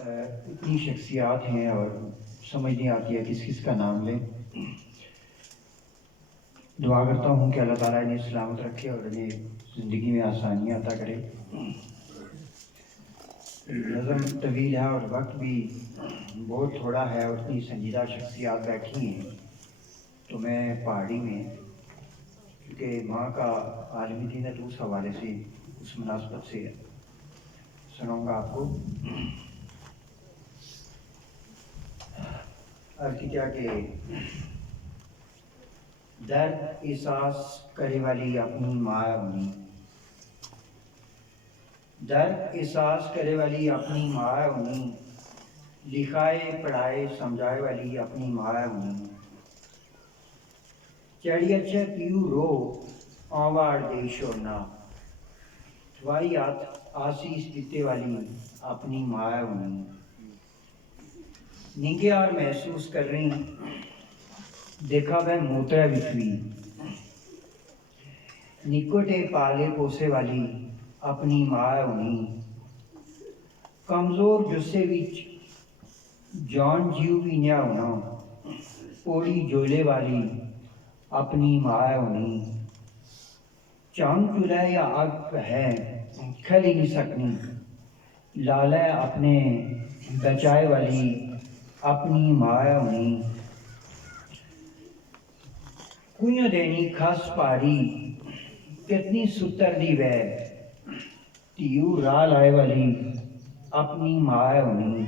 اتنی شخصیات ہیں اور سمجھ نہیں آتی ہے کس کس کا نام لیں۔ دعا کرتا ہوں کہ اللہ تعالیٰ انہیں سلامت رکھے اور انہیں زندگی میں آسانیاں عطا کرے۔ نظم طویل ہے اور وقت بھی بہت تھوڑا ہے اور اتنی سنجیدہ شخصیات بیٹھی ہیں، تو میں پہاڑی میں کیونکہ ماں کا عالمی دن ہے تو اس حوالے سے اس مناسبت سے سناؤں گا آپ کو۔ عرض کیا کہ درد احساس کرے والی اپنی ماں ہونی، درد احساس کرے والی اپنی ماں ہونی، لکھائے پڑھائے سمجھائے والی اپنی ماں ہونی، چڑی اچھے پیو رو آواڑ دے شورنا، تھوائی ہاتھ آسیس دیتے والی اپنی ماں ہونی، نگیار محسوس کر رہی دیکھا وہ موترا وچ بھی، نکوٹے پالے پوسے والی اپنی ماں ہونی، کمزور جسے وچ جان جیو بھی نیا ہونا، پوڑی جولے والی اپنی ماں ہونی، چاند چلے یا آگ ہے کھل ہی نہیں سکنی، لالے اپنے بچائے والی اپنی ماں ہونی، کوئیوں دینی کھس پاری کتنی ستر دی وے، تیو راہ لائے والی اپنی ماں ہونی،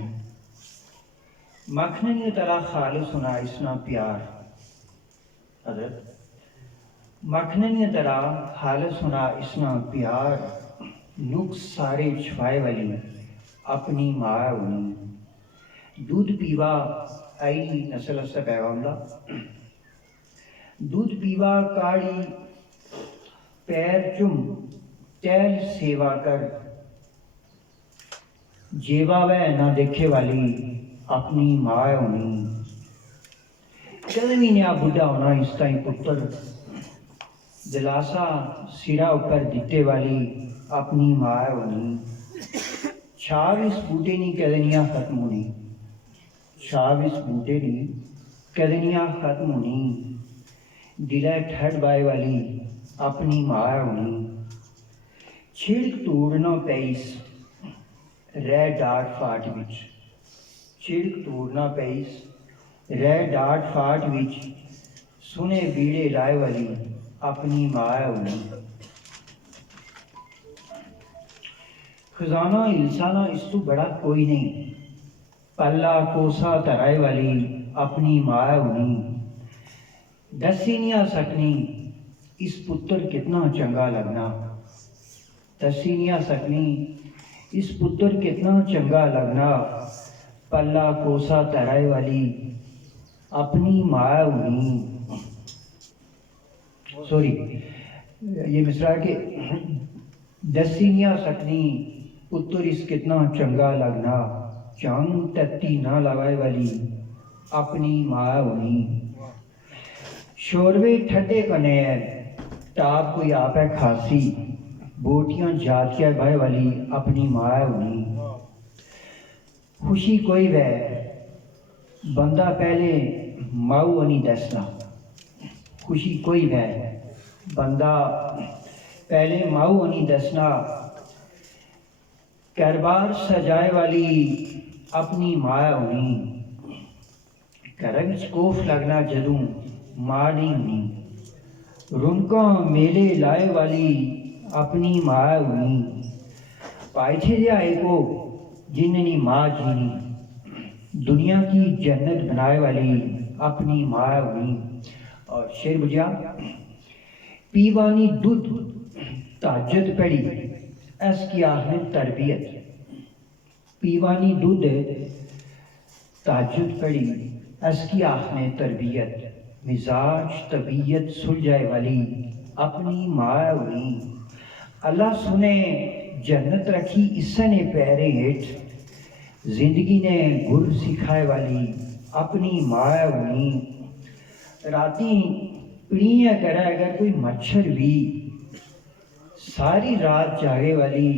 مکھنی طرح خالص ہونا اسنا پیار، حضرت مکھنی طرح خالص ہونا اسنا پیار، نقص سارے چھپائے والی اپنی ماں ہونی، دودھ پیوا آئی نسل سے پیغام دا، دودھ پیوا کاڑی پیر چم تیل سیوا کر، جیوا وے نہ دیکھے والی اپنی ماں ہونی، کدویں نیا بڈھا ہونا اس تائیں پتر، دلاسا سرا اوپر دیتے والی اپنی ماں ہونی، چھاو اس بوٹے نہیں کدنیاں ختم ہونی، چھاو اس بوٹے نہیں کدنیاں ختم ہونی، دلے ٹھڑ بائے والی اپنی ماں ہونی، چھڑک توڑنا پیس رہ ڈاٹ فاٹ وچ، چھڑک توڑنا پیس رہ ڈاٹ فاٹ وچ، سنے بیڑے لائے والی اپنی ماں ہونی، خزانہ انسانہ اس تو بڑا کوئی نہیں، پلہ کوسا ترائے والی اپنی ماں ہونی، دسی نہیں آ سکنی اس پتر کتنا چنگا لگنا، دسی نہیں آ سکنی اس پتر کتنا چنگا لگنا، پلہ کوسا ترائے والی اپنی ماں ہونی، سوری یہ مصرع کہ دسی نہیں آ سکنی پتر اس کتنا چنگا لگنا، چاند تتی نہ لگائے والی اپنی ماں ہونی، شوروے ٹھڈے کنیر ٹاپ کوئی آپ ہے کھاسی، بوٹیاں جاتیاں بھائی والی اپنی ماں ہونی، خوشی کوئی وے بندہ پہلے ماؤ نہیں دسنا، خوشی کوئی وے بندہ پہلے ماؤ نہیں دسنا، کاروبار سجائے والی اپنی ماں ہونی، گھر وچ کوف لگنا جدوں ماں نہیں ہونی، رونقاں میلے لائے والی اپنی ماں ہونی، پائچھے دے آئے کو جننی ماں جینی، دنیا کی جنت بنائے والی اپنی ماں ہونی، اور شعر بجیا، پیوانی دودھ تہجد پڑھی اس کی آخر تربیت، پیوانی دودھ تہجد پڑھی اس کی آخر تربیت، مزاج طبیعت سلجھائے والی اپنی ماں ہونی، اللہ سنے جنت رکھی اس نے پیرے ہیٹھ، زندگی نے گر سکھائے والی اپنی ماں ہونی، راتی پڑیاں کرے اگر کوئی مچھر بھی، ساری رات جاگے والی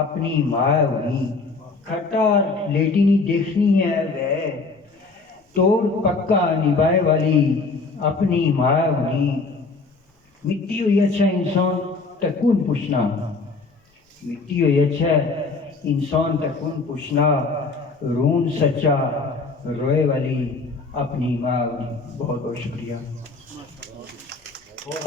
اپنی ماں ہونی، کھٹا لیٹینی دیکھنی ہے وہ توڑ پکا نبھائے والی اپنی ماں ہونی مٹی ہوئی اچھا انسان تکون پوچھنا مٹی ہوئی اچھا انسان تکون پوچھنا رون سچا روئے والی اپنی ماں ہونی. بہت بہت شکریہ.